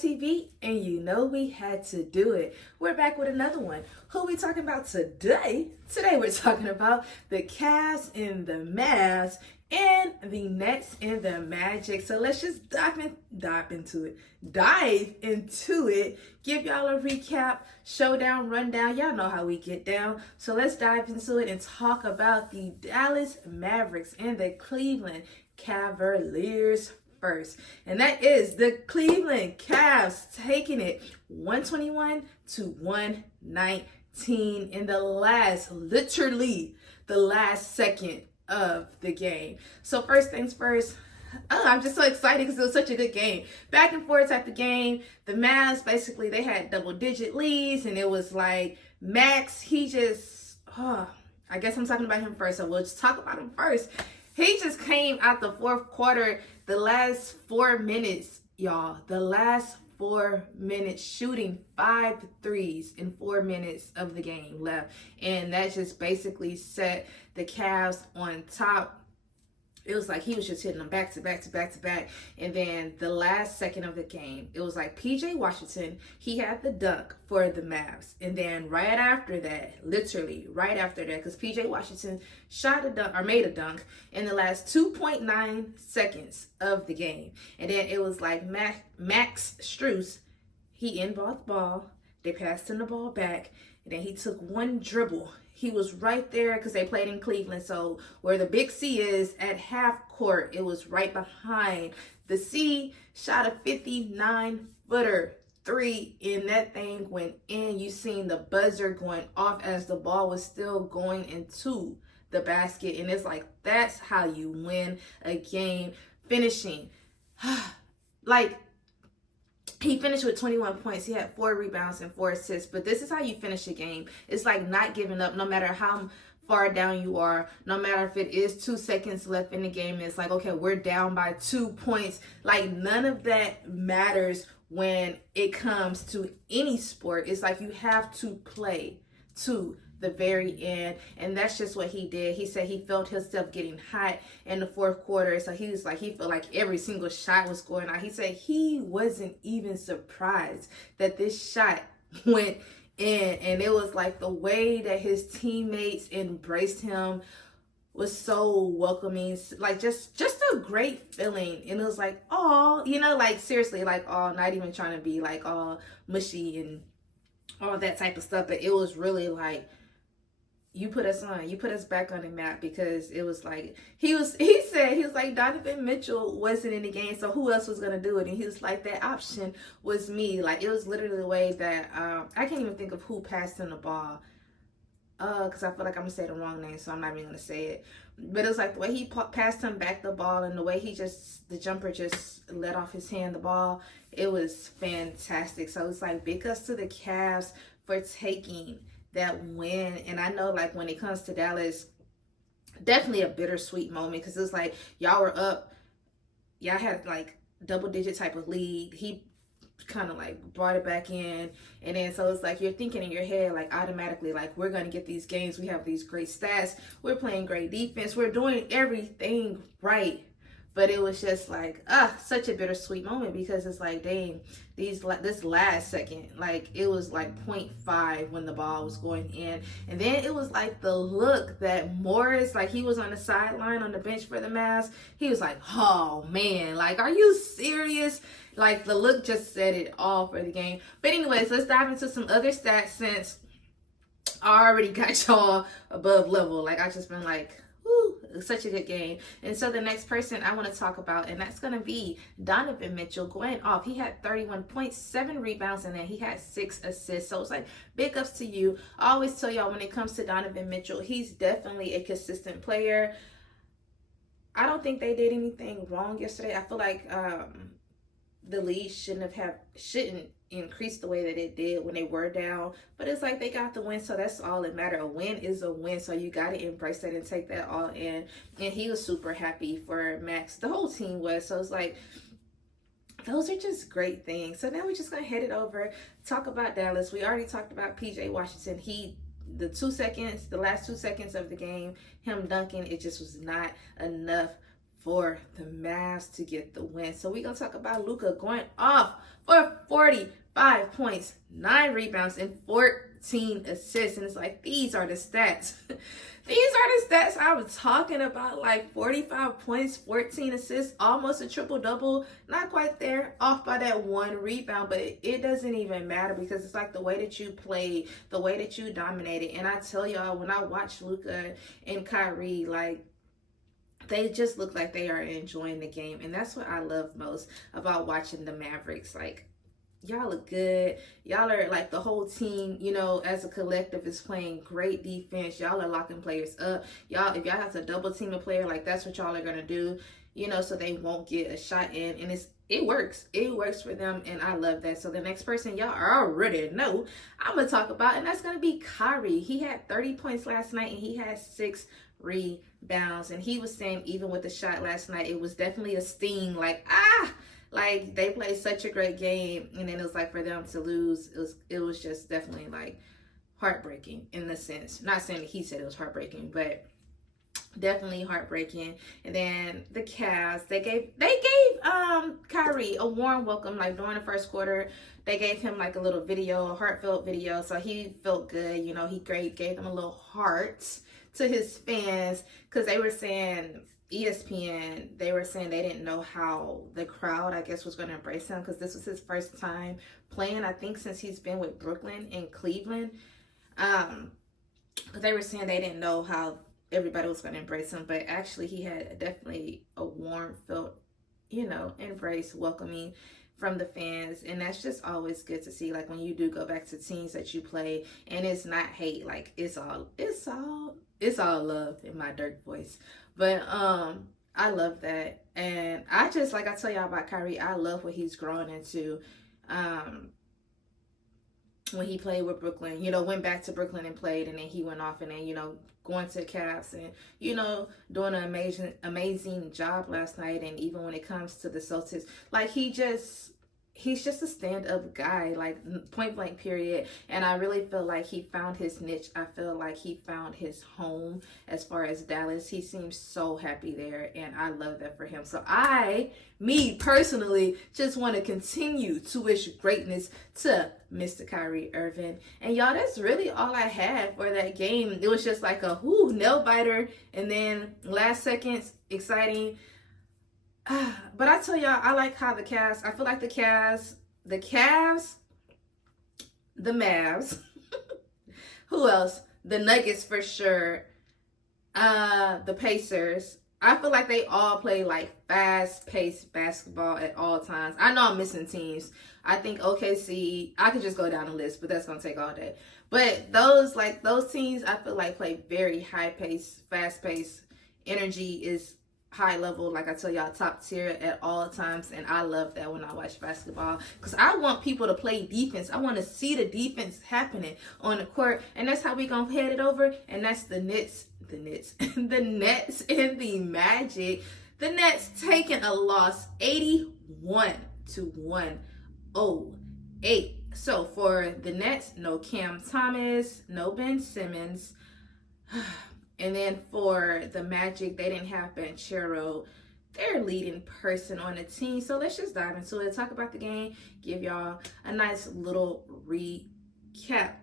TV, and you know we had to do it. We're back with another one. Who are we talking about today? Today we're talking about the Cavs and the Mavs and the Nets and the Magic. So let's just dive into it. Give y'all a recap, showdown, rundown. Y'all know how we get down. So let's dive into it and talk about the Dallas Mavericks and the Cleveland Cavaliers first. And that is the Cleveland Cavs taking it 121 to 119 in literally the last second of the game. So first things first, I'm just so excited because it was such a good game. Back and forth type of game. The Mavs, basically, they had double-digit leads, and it was like Max, I guess I'm talking about him first, so we'll just talk about him first. He just came out the fourth quarter, the last 4 minutes, y'all. The last 4 minutes, shooting 5 threes in 4 minutes of the game left. And that just basically set the Cavs on top. It was like he was just hitting them back to back to back to back. And then the last second of the game, it was like PJ Washington, he had the dunk for the Mavs. And then right after that, literally right after that, because PJ Washington shot a dunk or made a dunk in the last 2.9 seconds of the game. And then it was like Max Strus, he inbounded the ball, they passed him the ball back, and then he took one dribble. He was right there because they played in Cleveland. So where the big C is at Halfcourt, it was right behind the C. Shot a 59-footer three, and that thing went in. You seen the buzzer going off as the ball was still going into the basket. And it's like, that's how you win a game. Finishing. He finished with 21 points. He had 4 rebounds and 4 assists. But this is how you finish a game. It's like not giving up no matter how far down you are. No matter if it is 2 seconds left in the game. It's like, okay, we're down by 2 points. Like, none of that matters when it comes to any sport. It's like you have to play to the very end, and that's just what he did. He said he felt himself getting hot in the fourth quarter, so he was like, he felt like every single shot was going out. He said he wasn't even surprised that this shot went in, and it was like the way that his teammates embraced him was so welcoming, like just a great feeling. And it was like, oh, like seriously, like, oh, not even trying to be like all mushy and all that type of stuff, but it was really like, you put us back on the map, because it was like, he said like, Donovan Mitchell wasn't in the game, so who else was going to do it? And he was like, that option was me. Like, it was literally the way that, I can't even think of who passed him the ball, because I feel like I'm going to say the wrong name, so I'm not even going to say it. But it was like the way he passed him back the ball, and the way the jumper just let off his hand the ball. It was fantastic. So it's like, big ups to the Cavs for taking that win. And I know, like, when it comes to Dallas, definitely a bittersweet moment, because it's like y'all were up, y'all had like double-digit type of lead. He kind of like brought it back in, and then so it's like you're thinking in your head like automatically like, we're gonna get these games, we have these great stats, we're playing great defense, we're doing everything right. But it was just like, such a bittersweet moment, because it's like, dang, this last second, like, it was like 0.5 when the ball was going in. And then it was like the look that Moritz, like, he was on the sideline on the bench for the Mavs. He was like, oh, man, like, are you serious? Like, the look just said it all for the game. But anyways, let's dive into some other stats, since I already got y'all above level. Like, I just been like, such a good game. And so the next person I want to talk about, and that's going to be Donovan Mitchell going off. He had 31 points, 7 rebounds, and then he had 6 assists. So it's like, big ups to you. I always tell y'all, when it comes to Donovan Mitchell, he's definitely a consistent player. I don't think they did anything wrong yesterday. I feel like the lead shouldn't increase the way that it did when they were down, but it's like they got the win, so that's all that matters. A win is a win, so you got to embrace that and take that all in. And he was super happy for Max. The whole team was. So it's like, those are just great things. So now we're just gonna head it over, talk about Dallas. We already talked about PJ Washington. The last 2 seconds of the game, him dunking, it just was not enough for the Mavs to get the win. So we're going to talk about Luka going off for 45 points, 9 rebounds, and 14 assists. And it's like, these are the stats. These are the stats I was talking about, like 45 points, 14 assists, almost a triple-double. Not quite there, off by that 1 rebound, but it doesn't even matter because it's like the way that you played, the way that you dominated. And I tell y'all, when I watch Luka and Kyrie, like, they just look like they are enjoying the game. And that's what I love most about watching the Mavericks. Like, y'all look good. Y'all are like the whole team, you know, as a collective is playing great defense. Y'all are locking players up. Y'all, if y'all have to double team a player, like that's what y'all are going to do, you know, so they won't get a shot in. And it works. It works for them. And I love that. So the next person y'all already know I'm going to talk about, and that's going to be Kyrie. He had 30 points last night and he had 6 rebounds. And he was saying even with the shot last night, it was definitely a sting, like, like they played such a great game, and then it was like for them to lose, it was just definitely like heartbreaking in the sense. Not saying that he said it was heartbreaking, but definitely heartbreaking. And then the Cavs, they gave Kyrie a warm welcome, like during the first quarter. They gave him like a little video, a heartfelt video, so he felt good. You know, he gave them a little heart to his fans because they were saying, ESPN, they were saying they didn't know how the crowd, I guess, was going to embrace him because this was his first time playing, I think, since he's been with Brooklyn and Cleveland. But they were saying they didn't know how everybody was going to embrace him, but actually he had definitely a warm felt, you know, embrace, welcoming from the fans. And that's just always good to see, like when you do go back to teams that you play and it's not hate, like it's all love in my Dirk voice. But I love that. And I just, like I tell y'all about Kyrie, I love what he's growing into. When he played with Brooklyn, you know, went back to Brooklyn and played, and then he went off and then, you know, going to the Cavs and, you know, doing an amazing job last night. And even when it comes to the Celtics, like he's just a stand-up guy, like point blank period. And I really feel like he found his niche. I feel like he found his home as far as Dallas. He seems so happy there, and I love that for him. So me personally, just want to continue to wish greatness to Mr. Kyrie Irving. And y'all, that's really all I had for that game. It was just like a nail biter, and then last seconds, exciting. But I tell y'all, I like how the Cavs, I feel like the Cavs, the Mavs, who else? The Nuggets for sure, the Pacers. I feel like they all play like fast-paced basketball at all times. I know I'm missing teams. I think OKC, I could just go down the list, but that's going to take all day. But those teams, I feel like play very high-paced, fast-paced. Energy is high level, like I tell y'all, top tier at all times. And I love that when I watch basketball, because I want people to play defense. I want to see the defense happening on the court, and that's how we gonna head it over. And that's the Nets and the Magic. The Nets taking a loss 81-108. So for the Nets, no Cam Thomas, no Ben Simmons. And then for the Magic, they didn't have Banchero, their leading person on the team. So let's just dive into it, talk about the game, give y'all a nice little recap.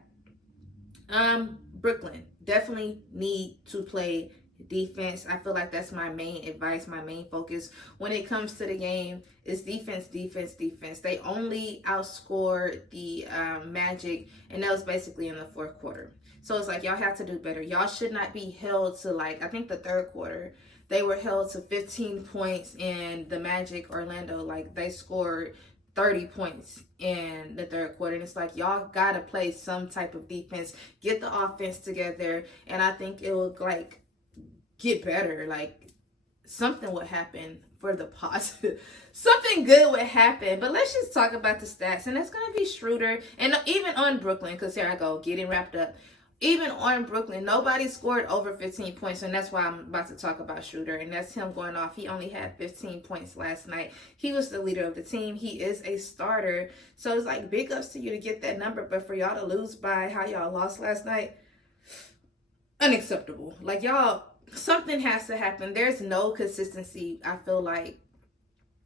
Brooklyn definitely need to play defense. I feel like that's my main advice, my main focus when it comes to the game is defense. They only outscored the Magic, and that was basically in the fourth quarter. So it's like, y'all have to do better. Y'all should not be held to, like, I think the third quarter, they were held to 15 points, and the Magic Orlando, like, they scored 30 points in the third quarter. And it's like, y'all got to play some type of defense, get the offense together, and I think it will, like, get better. Like, something would happen for the positive. Something good would happen. But let's just talk about the stats, and that's going to be Schroder. And even on Brooklyn, because here I go, getting wrapped up. Even on Brooklyn, nobody scored over 15 points, and that's why I'm about to talk about Schroder, and that's him going off. He only had 15 points last night. He was the leader of the team. He is a starter, so it's like big ups to you to get that number, but for y'all to lose by how y'all lost last night, unacceptable. Like, y'all something has to happen. There's no consistency, I feel like,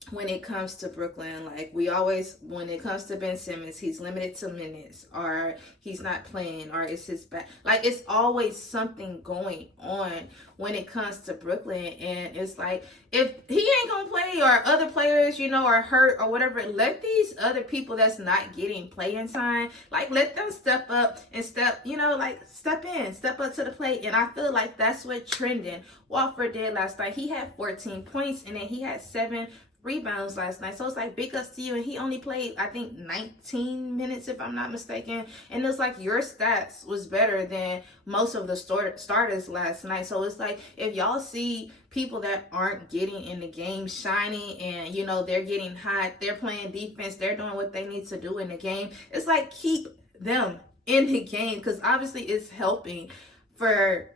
when it comes to Brooklyn. Like, we always, when it comes to Ben Simmons, he's limited to minutes, or he's not playing, or it's his back. Like, it's always something going on when it comes to Brooklyn. And it's like, if he ain't gonna play, or other players, you know, are hurt or whatever, let these other people that's not getting playing time, like, let them step up and step up to the plate. And I feel like that's what Trendon Watford did last night. He had 14 points, and then he had 7 rebounds last night. So it's like, big ups to you. And he only played, I think, 19 minutes, if I'm not mistaken. And it's like, your stats was better than most of the starters last night. So it's like, if y'all see people that aren't getting in the game shining, and, you know, they're getting hot, they're playing defense, they're doing what they need to do in the game, it's like, keep them in the game, because obviously it's helping for,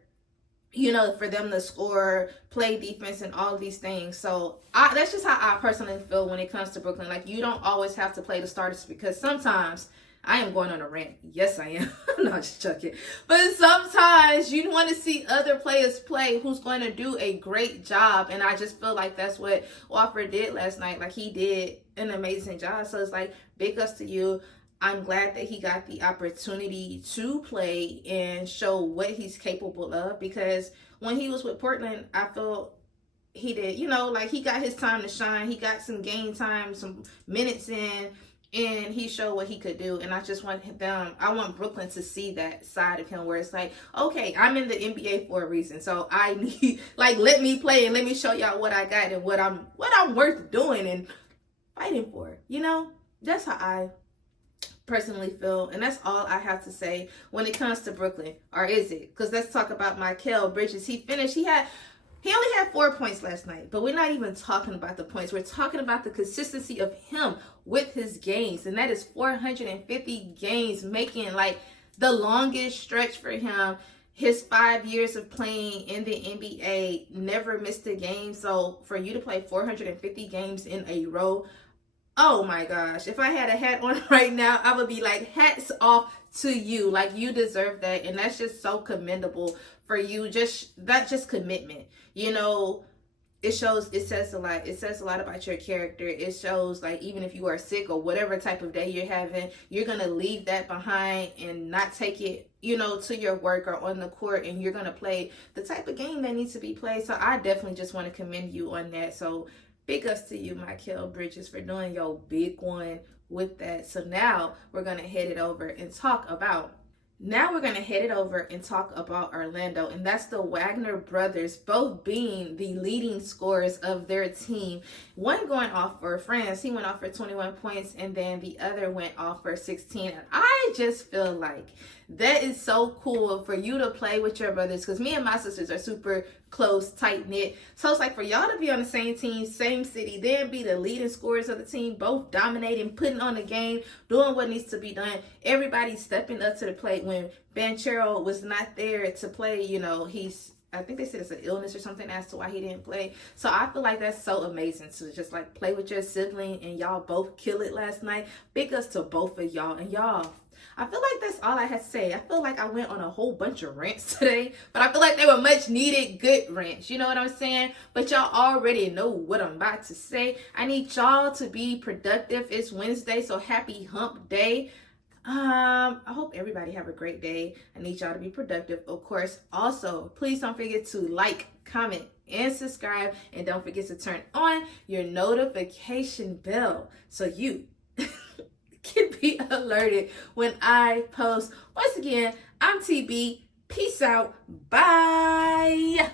you know, for them to score, play defense, and all these things. So that's just how I personally feel when it comes to Brooklyn. Like, you don't always have to play the starters, because sometimes, I am going on a rant. Yes, I am. No, just joking. But sometimes you want to see other players play who's going to do a great job. And I just feel like that's what Wofford did last night. Like, he did an amazing job. So it's like, big ups to you. I'm glad that he got the opportunity to play and show what he's capable of, because when he was with Portland, I felt he did, you know, like, he got his time to shine. He got some game time, some minutes in, and he showed what he could do. And I just want I want Brooklyn to see that side of him, where it's like, okay, I'm in the NBA for a reason, so I need, like, let me play and let me show y'all what I got and what I'm worth doing and fighting for. You know, that's how I personally feel. And that's all I have to say when it comes to Brooklyn. Or is it? Because let's talk about Mikal Bridges. He only had 4 points last night, but we're not even talking about the points. We're talking about the consistency of him with his games, and that is 450 games, making like the longest stretch for him. His 5 years of playing in the NBA, never missed a game. So for you to play 450 games in a row, oh my gosh, if I had a hat on right now, I would be like, hats off to you. Like, you deserve that. And that's just so commendable for you. That's just commitment. You know, it says a lot. It says a lot about your character. It shows, like, even if you are sick or whatever type of day you're having, you're going to leave that behind and not take it, you know, to your work or on the court, and you're going to play the type of game that needs to be played. So I definitely just want to commend you on that. So big ups to you, Mikal Bridges, for doing your big one with that. So now we're going to head it over and talk about Orlando, and that's the Wagner brothers, both being the leading scorers of their team. One going off for Franz, he went off for 21 points, and then the other went off for 16. And I just feel like that is so cool for you to play with your brothers, because me and my sisters are super close, tight-knit. So it's like, for y'all to be on the same team, same city, then be the leading scorers of the team, both dominating, putting on the game, doing what needs to be done. Everybody stepping up to the plate. When Banchero was not there to play, you know, I think they said it's an illness or something as to why he didn't play. So I feel like that's so amazing to just, like, play with your sibling, and y'all both kill it last night. Big ups to both of y'all. And y'all, I feel like that's all I had to say. I feel like I went on a whole bunch of rants today, but I feel like they were much needed, good rants. You know what I'm saying? But y'all already know what I'm about to say. I need y'all to be productive. It's Wednesday, so happy hump day. I hope everybody have a great day. I need y'all to be productive, of course. Also, please don't forget to like, comment, and subscribe. And don't forget to turn on your notification bell so you can be alerted when I post. Once again, I'm TB. Peace out. Bye.